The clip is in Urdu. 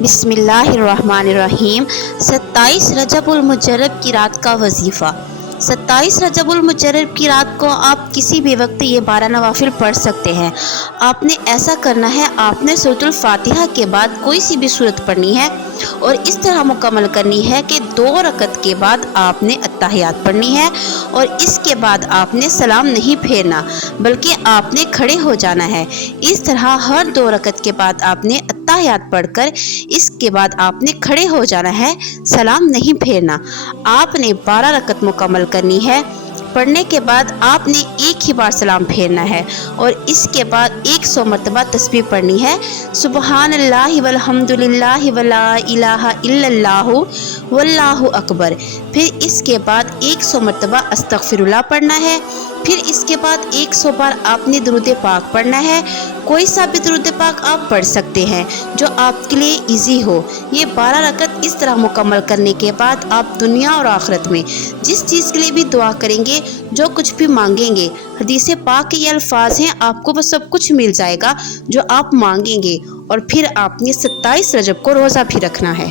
بسم اللہ الرحمن الرحیم۔ 27 رجب المجرب کی رات کا وظیفہ۔ 27 رجب المجرب کی رات کو آپ کسی بھی وقت یہ 12 نوافل پڑھ سکتے ہیں۔ آپ نے ایسا کرنا ہے، آپ نے سورۃ الفاتحہ کے بعد کوئی سی بھی سورت پڑھنی ہے اور اس طرح مکمل کرنی ہے کہ 2 رکعت کے بعد آپ نے اتحیات پڑھنی ہے اور اس کے بعد آپ نے سلام نہیں پھیرنا بلکہ آپ نے کھڑے ہو جانا ہے۔ اس طرح ہر 2 رکعت کے بعد آپ نے اتحیات پڑھ کر اس کے بعد آپ نے کھڑے ہو جانا ہے، سلام نہیں پھیرنا۔ آپ نے 12 رکعت مکمل کرنی ہے۔ پڑھنے کے بعد آپ نے ایک ہی بار سلام پھیرنا ہے اور اس کے بعد 100 مرتبہ تسبیح پڑھنی ہے، سبحان اللہ والحمد للہ ولا الہ الا اللہ واللہ اکبر۔ پھر اس کے بعد 100 مرتبہ استغفر اللہ پڑھنا ہے۔ پھر اس کے بعد 100 بار آپ نے درود پاک پڑھنا ہے۔ کوئی سا بھی درود پاک آپ پڑھ سکتے ہیں جو آپ کے لیے ایزی ہو۔ یہ 12 رکعت اس طرح مکمل کرنے کے بعد آپ دنیا اور آخرت میں جس چیز کے لیے بھی دعا کریں گے، جو کچھ بھی مانگیں گے، حدیث پاک کے یہ الفاظ ہیں، آپ کو وہ سب کچھ مل جائے گا جو آپ مانگیں گے۔ اور پھر آپ نے 27 رجب کو روزہ بھی رکھنا ہے۔